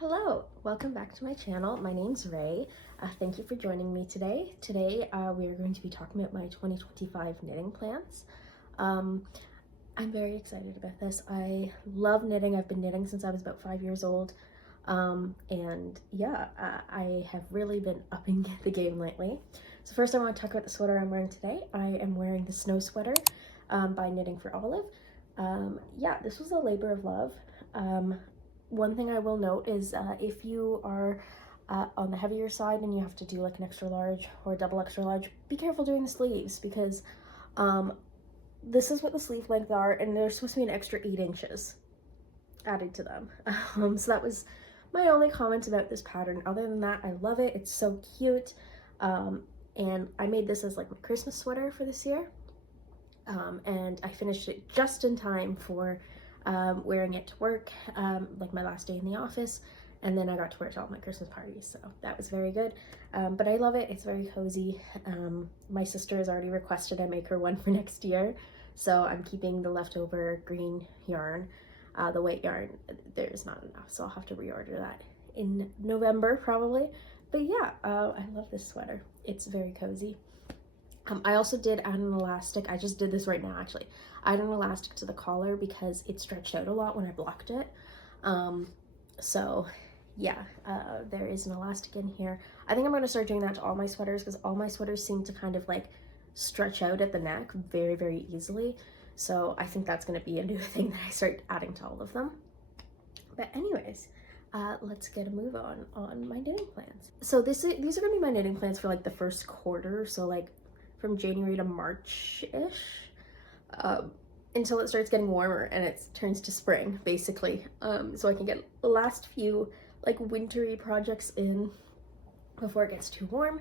Hello, welcome back to my channel. My name's Ray. Thank you for joining me today. Today we are going to be talking about my 2025 knitting plans. I'm very excited about this. I love knitting. I've been knitting since I was about 5 years old. And yeah, I have really been upping the game lately. So first I want to talk about the sweater I'm wearing today. I am wearing the snow sweater by Knitting for Olive. Yeah, this was a labor of love. One thing I will note is if you are on the heavier side and you have to do like an extra large or a double extra large, be careful doing the sleeves because this is what the sleeve length are, and there's supposed to be an extra 8 inches added to them. So that was my only comment about this pattern. Other than that, I love it. It's so cute. And I made this as like my Christmas sweater for this year. And I finished it just in time for wearing it to work, like my last day in the office, and then I got to wear it to all my Christmas parties, so that was very good. But I love it. It's very cozy. My sister has already requested I make her one for next year, so I'm keeping the leftover green yarn. The white yarn, there's not enough, so I'll have to reorder that in November probably. But yeah, I love this sweater. It's very cozy. I also did add an elastic. I just did this right now actually. I added an elastic to the collar because it stretched out a lot when I blocked it. So yeah, there is an elastic in here. I think I'm going to start doing that to all my sweaters because all my sweaters seem to kind of like stretch out at the neck very, very easily. So I think that's going to be a new thing that I start adding to all of them. But anyways, let's get a move on my knitting plans. So these are going to be my knitting plans for like the first quarter. So like from January to March-ish, until it starts getting warmer and it turns to spring, basically. So I can get the last few like wintry projects in before it gets too warm.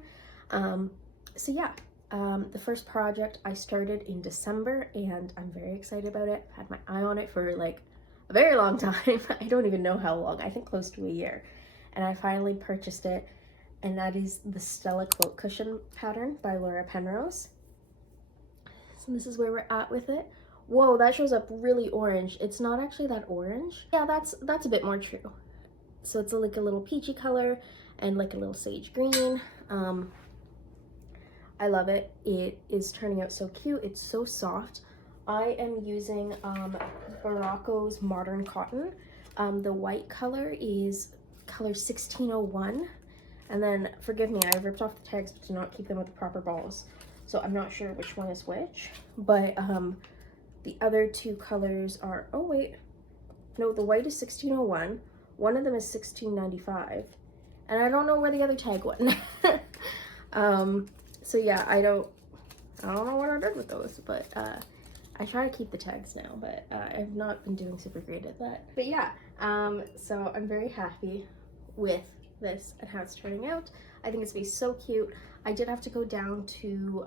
So yeah, the first project I started in December and I'm very excited about it. I've had my eye on it for like a very long time. I don't even know how long, I think close to a year. And I finally purchased it, and that is the Stella Quilt Cushion pattern by Laura Penrose. So this is where we're at with it. Whoa, that shows up really orange. It's not actually that orange. Yeah, that's a bit more true. So it's like a little peachy color and like a little sage green. I love it. It is turning out so cute. It's so soft. I am using Baracco's Modern Cotton. The white color is color 1601. And then, forgive me, I ripped off the tags but did not keep them with the proper balls. So I'm not sure which one is which. But the other two colors are, oh wait, no, the white is 1601. One of them is 1695. And I don't know where the other tag went. So yeah, I don't know what I did with those, but I try to keep the tags now, but I've not been doing super great at that. But yeah, so I'm very happy with this and how it's turning out. I think it's gonna be so cute. I did have to go down to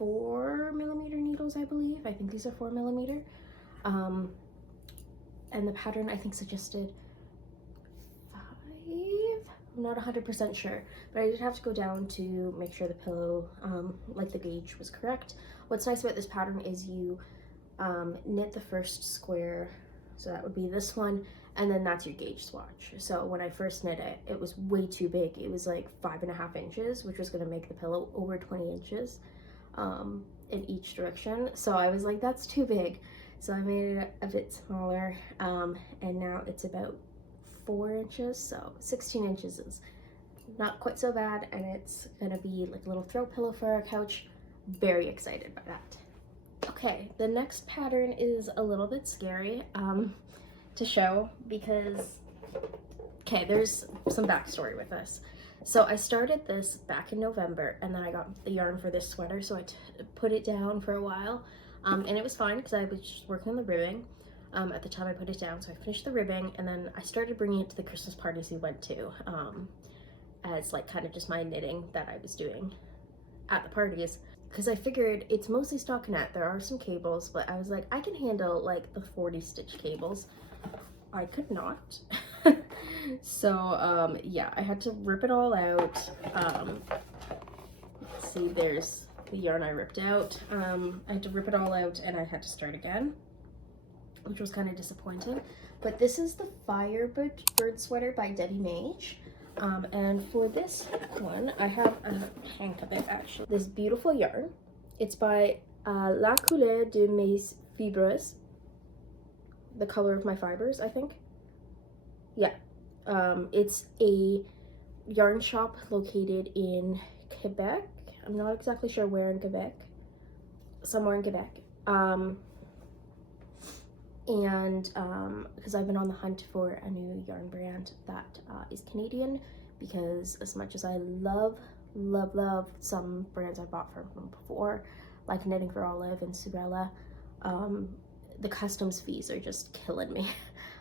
4mm needles, I believe. I think these are 4mm. And the pattern I think suggested 5. I'm not 100% sure, but I did have to go down to make sure the pillow, like the gauge was correct. What's nice about this pattern is you knit the first square, so that would be this one, and then that's your gauge swatch. So when I first knit it, it was way too big. It was like 5.5 inches, which was gonna make the pillow over 20 inches in each direction. So I was like, that's too big. So I made it a bit smaller, and now it's about 4 inches, so 16 inches is not quite so bad, and it's gonna be like a little throw pillow for our couch. Very excited by that. Okay, the next pattern is a little bit scary to show because, okay, there's some backstory with this. So I started this back in November, and then I got the yarn for this sweater, so I put it down for a while, and it was fine because I was just working on the ribbing at the time I put it down. So I finished the ribbing, and then I started bringing it to the Christmas parties we went to as like kind of just my knitting that I was doing at the parties, because I figured it's mostly stockinette. There are some cables, but I was like, I can handle like the 40 stitch cables. I could not. So yeah, I had to rip it all out. Let's see, there's the yarn I ripped out. I had to rip it all out and I had to start again, which was kind of disappointing. But this is the Firebird sweater by Debbie Mage. And for this one, I have a hank of it actually. This beautiful yarn. It's by La Couleur de Mes Fibres. The color of my fibers, I think. Yeah. It's a yarn shop located in Quebec. I'm not exactly sure where in Quebec. Somewhere in Quebec. Because I've been on the hunt for a new yarn brand that is Canadian, because as much as I love some brands I bought from before, like Knitting for Olive and Surella, the customs fees are just killing me.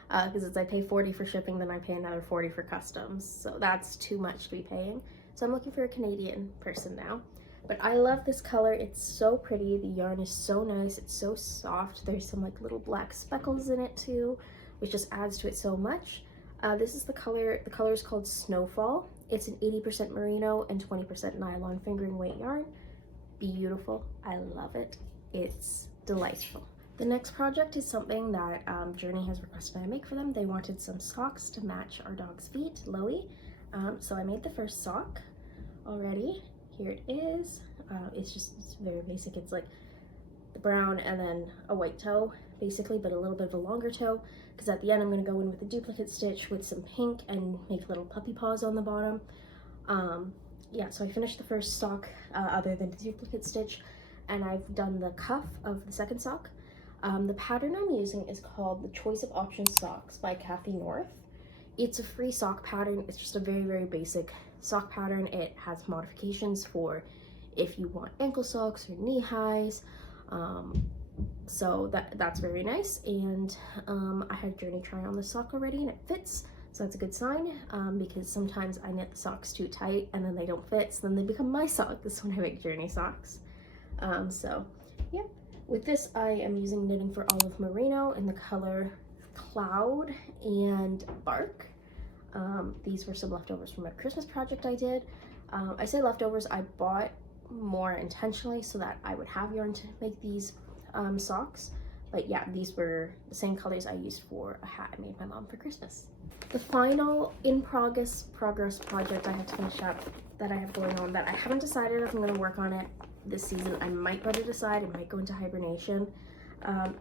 Because I pay $40 for shipping, then I pay another $40 for customs, so that's too much to be paying. So I'm looking for a Canadian person now. But I love this color. It's so pretty. The yarn is so nice. It's so soft. There's some like little black speckles in it too, which just adds to it so much. This is the color. The color is called Snowfall. It's an 80% merino and 20% nylon fingering weight yarn. Beautiful. I love it. It's delightful. The next project is something that Journey has requested I make for them. They wanted some socks to match our dog's feet, Loey. So I made the first sock already. Here it is. It's very basic. It's like the brown and then a white toe, basically, but a little bit of a longer toe, because at the end I'm going to go in with a duplicate stitch with some pink and make little puppy paws on the bottom. Yeah, so I finished the first sock other than the duplicate stitch, and I've done the cuff of the second sock. The pattern I'm using is called the Choice of Options Socks by Kathy North. It's a free sock pattern. It's just a very basic sock pattern. It has modifications for if you want ankle socks or knee highs. So that's very nice. And I had Journey try on the sock already and it fits. So that's a good sign, because sometimes I knit the socks too tight and then they don't fit, so then they become my socks when I make Journey socks. So yeah. With this, I am using Knitting for Olive Merino in the color Cloud and Bark. These were some leftovers from a Christmas project I did. I say leftovers, I bought more intentionally so that I would have yarn to make these socks. But yeah, these were the same colors I used for a hat I made my mom for Christmas. The final in progress project I have to finish up that I have going on, that I haven't decided if I'm going to work on it this season. I might better decide. It might go into hibernation.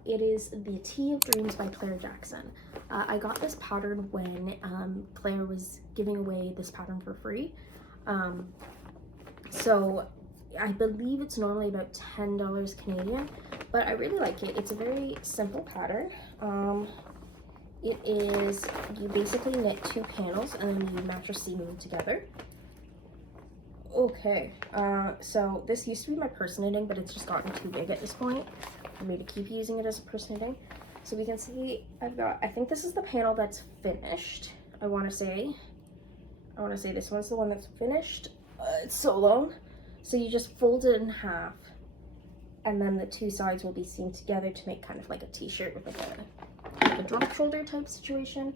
It is the Tea of Dreams by Claire Jackson. I got this pattern when Claire was giving away this pattern for free. So I believe it's normally about $10 Canadian, but I really like it. It's a very simple pattern. It is, you basically knit 2 panels and then you mattress seam them together. Okay, so this used to be my purse knitting, but it's just gotten too big at this point for me to keep using it as a purse knitting. So we can see I think this is the panel that's finished. I want to say this one's the one that's finished. It's so long. So you just fold it in half, and then the 2 sides will be seamed together to make kind of like a t-shirt with like a drop shoulder type situation.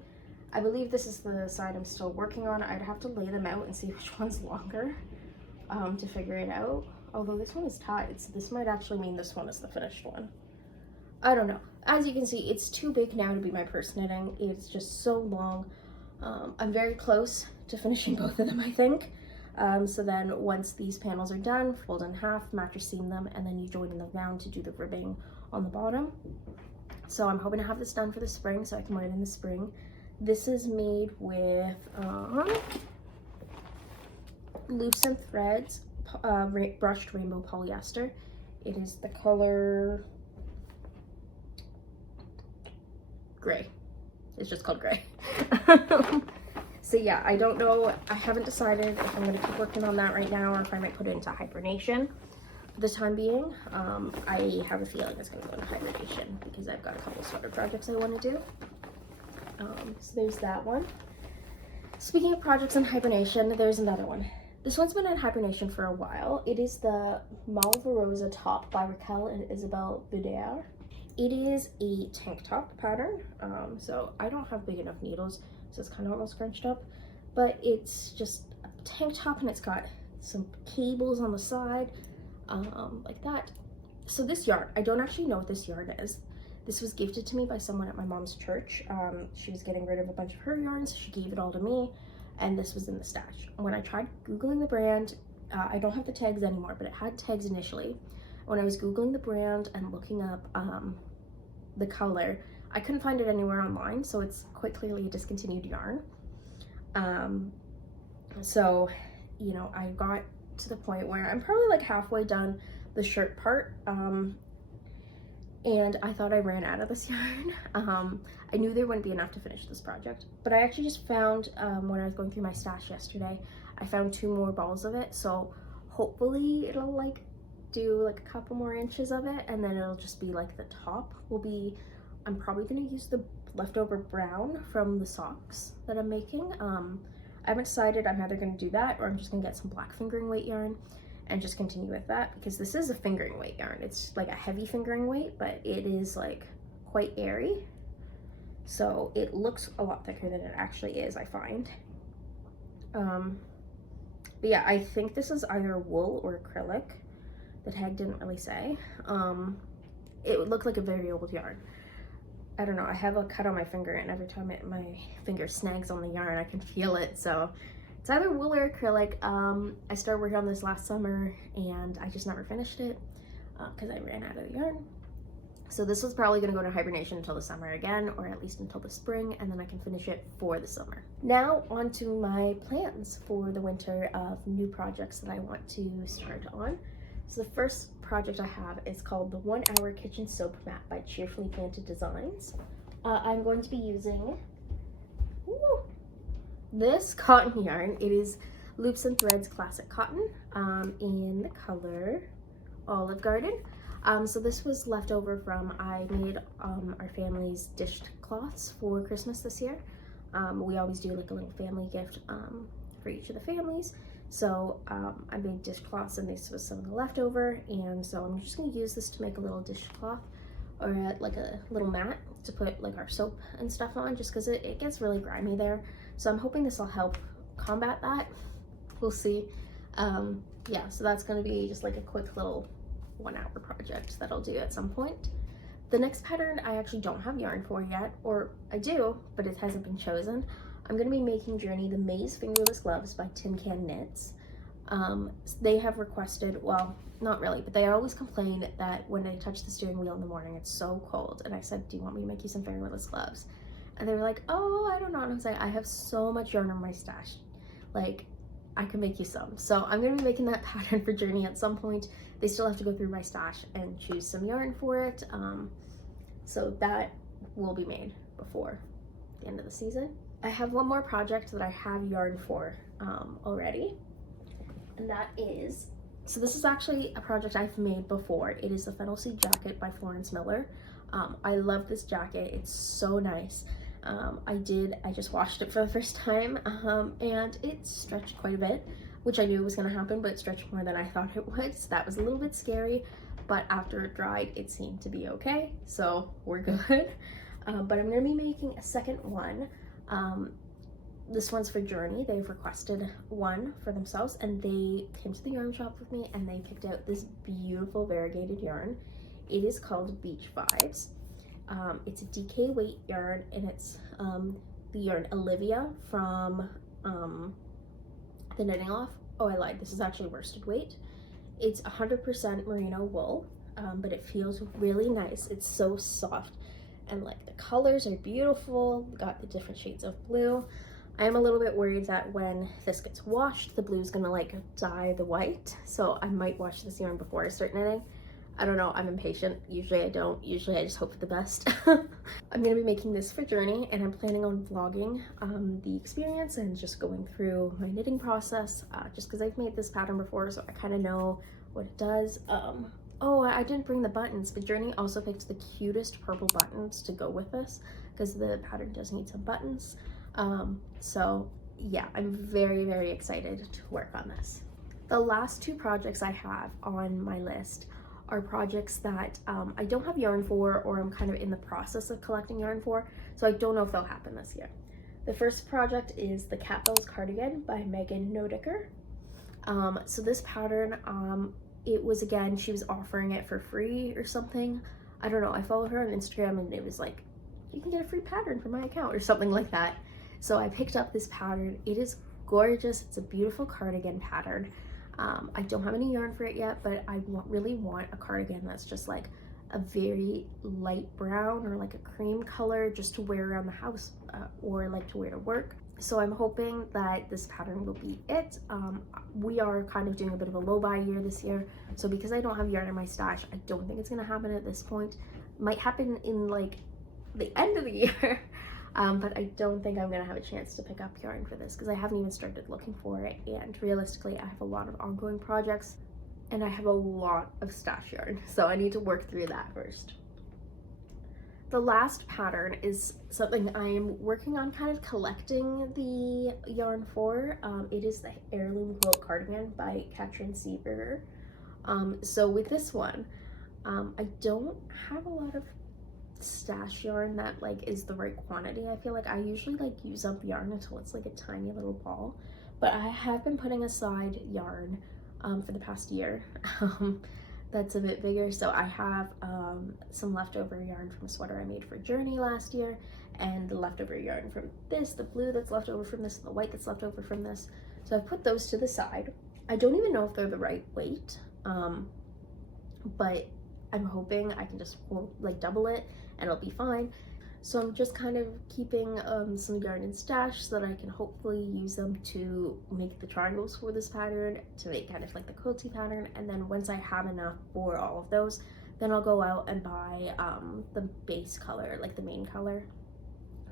I believe this is the side I'm still working on. I'd have to lay them out and see which one's longer to figure it out. Although this one is tied, so this might actually mean this one is the finished one. I don't know. As you can see, it's too big now to be my purse knitting. It's just so long. I'm very close to finishing both of them, I think. So then once these panels are done, fold in half, mattress seam them, and then you join in the gown to do the ribbing on the bottom. So I'm hoping to have this done for the spring so I can wear it in the spring. This is made with Lucent Threads brushed rainbow polyester. It is the color gray. It's just called gray. So yeah, I don't know. I haven't decided if I'm going to keep working on that right now or if I might put it into hibernation for the time being. I have a feeling it's going to go into hibernation because I've got a couple sweater projects I want to do. So there's that one. Speaking of projects in hibernation, there's another one. This one's been in hibernation for a while. It is the Malvarosa top by Raquel and Isabelle Boudère. It is a tank top pattern. So I don't have big enough needles, so it's kind of almost scrunched up, but it's just a tank top and it's got some cables on the side, like that. So this yarn, I don't actually know what this yarn is. This was gifted to me by someone at my mom's church. She was getting rid of a bunch of her yarns, so she gave it all to me, and this was in the stash. When I tried Googling the brand, I don't have the tags anymore, but it had tags initially. When I was Googling the brand and looking up the color, I couldn't find it anywhere online, so it's quite clearly a discontinued yarn. So, you know, I got to the point where I'm probably like halfway done the shirt part, and I thought I ran out of this yarn. I knew there wouldn't be enough to finish this project, but I actually just found, when I was going through my stash yesterday, I found 2 more balls of it, so hopefully it'll like do like a couple more inches of it, and then it'll just be like the top will be, I'm probably gonna use the leftover brown from the socks that I'm making. I haven't decided. I'm either gonna do that or I'm just gonna get some black fingering weight yarn and just continue with that, because this is a fingering weight yarn. It's like a heavy fingering weight, but it is like quite airy. So it looks a lot thicker than it actually is, I find. But yeah, I think this is either wool or acrylic. The tag didn't really say. It would look like a very old yarn. I don't know, I have a cut on my finger, and every time my finger snags on the yarn, I can feel it. So it's either wool or acrylic. I started working on this last summer, and I just never finished it because I ran out of the yarn. So this was probably gonna go to hibernation until the summer again, or at least until the spring, and then I can finish it for the summer. Now on to my plans for the winter of new projects that I want to start on. So the first project I have is called the 1 Hour Kitchen Soap Mat by Cheerfully Planted Designs. I'm going to be using this cotton yarn. It is Loops and Threads Classic Cotton in the color Olive Garden. So this was left over from, I made our family's dish cloths for Christmas this year. We always do like a little family gift for each of the families. So I made dishcloths, and this was some of the leftover, and so I'm just going to use this to make a little dishcloth, or like a little mat to put like our soap and stuff on, just because it gets really grimy there. So I'm hoping this will help combat that. We'll see. Yeah, so that's going to be just like a quick little 1 hour project that I'll do at some point. The next pattern I actually don't have yarn for yet, or I do, but it hasn't been chosen. I'm going to be making Journey the Maze Fingerless Gloves by Tin Can Knits. They have requested, well, not really, but they always complain that when they touch the steering wheel in the morning, it's so cold. And I said, do you want me to make you some fingerless gloves? And they were like, oh, I don't know. And I was like, I have so much yarn in my stash. Like, I can make you some. So I'm going to be making that pattern for Journey at some point. They still have to go through my stash and choose some yarn for it. So that will be made before the end of the season. I have one more project that I have yarn for already, and that is, so this is actually a project I've made before. It is the Fennel Seed Jacket by Florence Miller. I love this jacket. It's so nice. I just washed it for the first time, and it stretched quite a bit, which I knew was going to happen, but it stretched more than I thought it would, so that was a little bit scary. But after it dried, it seemed to be okay, so we're good. But I'm going to be making a second one. This one's for Journey. They've requested one for themselves, and they came to the yarn shop with me, and they picked out this beautiful variegated yarn. It is called Beach Vibes. It's a DK weight yarn, and it's the yarn Olivia from the Knitting Off. Oh, I lied. This is actually worsted weight. It's 100% merino wool, but it feels really nice. It's so soft. And like the colors are beautiful. Got the different shades of blue. I am a little bit worried that when this gets washed, the blue is gonna like dye the white. So I might wash this yarn before I start knitting. I don't know, I'm impatient. Usually I don't. Usually I just hope for the best. I'm gonna be making this for Journey, and I'm planning on vlogging the experience and just going through my knitting process, just because I've made this pattern before, so I kind of know what it does. Oh, I didn't bring the buttons, but Journey also picked the cutest purple buttons to go with this, because the pattern does need some buttons. So yeah, I'm very, very excited to work on this. The last 2 projects I have on my list are projects that I don't have yarn for, or I'm kind of in the process of collecting yarn for, so I don't know if they'll happen this year. The first project is the Cat Bells Cardigan by Megan Nodicker. So this pattern, it was, again, she was offering it for free or something. I don't know, I followed her on Instagram and it was like, you can get a free pattern from my account or something like that. So I picked up this pattern. It is gorgeous. It's a beautiful cardigan pattern. I don't have any yarn for it yet, but I really want a cardigan that's just like a very light brown or like a cream color just to wear around the house or like to wear to work. So I'm hoping that this pattern will be it. We are kind of doing a bit of a low buy year this year. So because I don't have yarn in my stash, I don't think it's gonna happen at this point. Might happen in like the end of the year. But I don't think I'm gonna have a chance to pick up yarn for this because I haven't even started looking for it, and realistically I have a lot of ongoing projects and I have a lot of stash yarn, so I need to work through that first. The last pattern is something I am working on kind of collecting the yarn for. It is the Heirloom Quilt Cardigan by Katrin Seeberger. So with this one, I don't have a lot of stash yarn that like is the right quantity. I feel like I usually like use up yarn until it's like a tiny little ball, but I have been putting aside yarn for the past year that's a bit bigger. So I have some leftover yarn from a sweater I made for Journey last year, and the leftover yarn from this, the blue that's left over from this, the white that's left over from this. So I've put those to the side. I don't even know if they're the right weight, but I'm hoping I can just like double it and it'll be fine. So I'm just kind of keeping some yarn in stash so that I can hopefully use them to make the triangles for this pattern, to make kind of like the quilty pattern. And then once I have enough for all of those, then I'll go out and buy the base color, like the main color.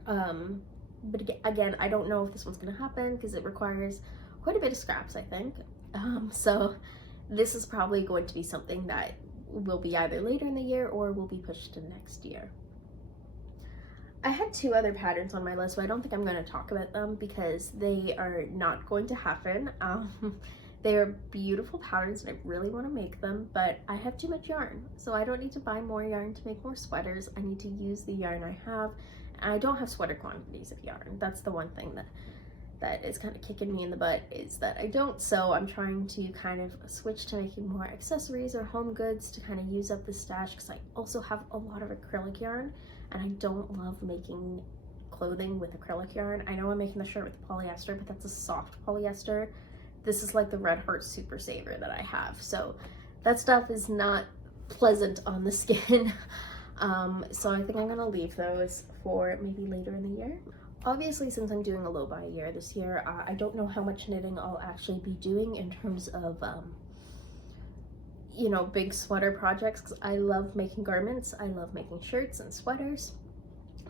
But again, I don't know if this one's gonna happen because it requires quite a bit of scraps, I think. So this is probably going to be something that will be either later in the year or will be pushed to next year. I had two other patterns on my list, but I don't think I'm going to talk about them because they are not going to happen. They are beautiful patterns and I really want to make them, but I have too much yarn. So I don't need to buy more yarn to make more sweaters. I need to use the yarn I have. And I don't have sweater quantities of yarn. That's the one thing that is kind of kicking me in the butt, is that I don't. So I'm trying to kind of switch to making more accessories or home goods to kind of use up the stash, because I also have a lot of acrylic yarn and I don't love making clothing with acrylic yarn. I know I'm making the shirt with polyester, but that's a soft polyester. This is like the Red Heart Super Saver that I have, so that stuff is not pleasant on the skin. So I think I'm gonna leave those for maybe later in the year. Obviously, since I'm doing a low buy year this year, I don't know how much knitting I'll actually be doing in terms of, you know, big sweater projects, because I love making garments. I love making shirts and sweaters,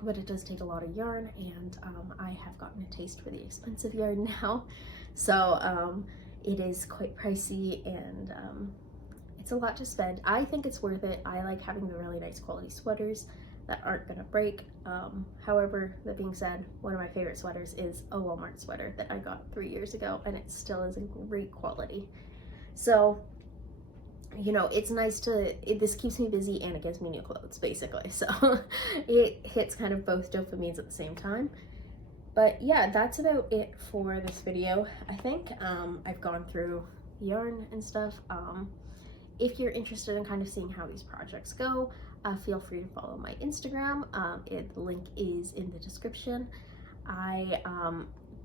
but it does take a lot of yarn, and I have gotten a taste for the expensive yarn now. So it is quite pricey, and it's a lot to spend. I think it's worth it. I like having the really nice quality sweaters that aren't gonna break. However, that being said, one of my favorite sweaters is a Walmart sweater that I got 3 years ago, and it still is in great quality. So, you know, it's nice to, this keeps me busy and it gives me new clothes, basically. So it hits kind of both dopamines at the same time. But yeah, that's about it for this video. I think I've gone through yarn and stuff. If you're interested in kind of seeing how these projects go, feel free to follow my Instagram. The link is in the description. I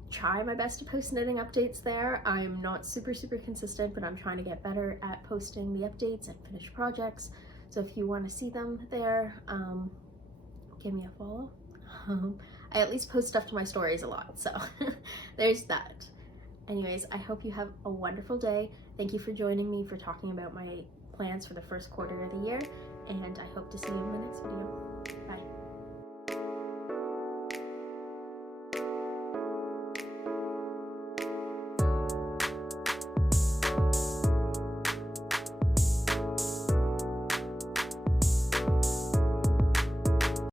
try my best to post knitting updates there. I'm not super consistent, but I'm trying to get better at posting the updates and finished projects. So if you want to see them there, give me a follow. I at least post stuff to my stories a lot, so there's that. Anyways, I hope you have a wonderful day. Thank you for joining me for talking about my plans for the first quarter of the year, and I hope to see you in my next video. Bye.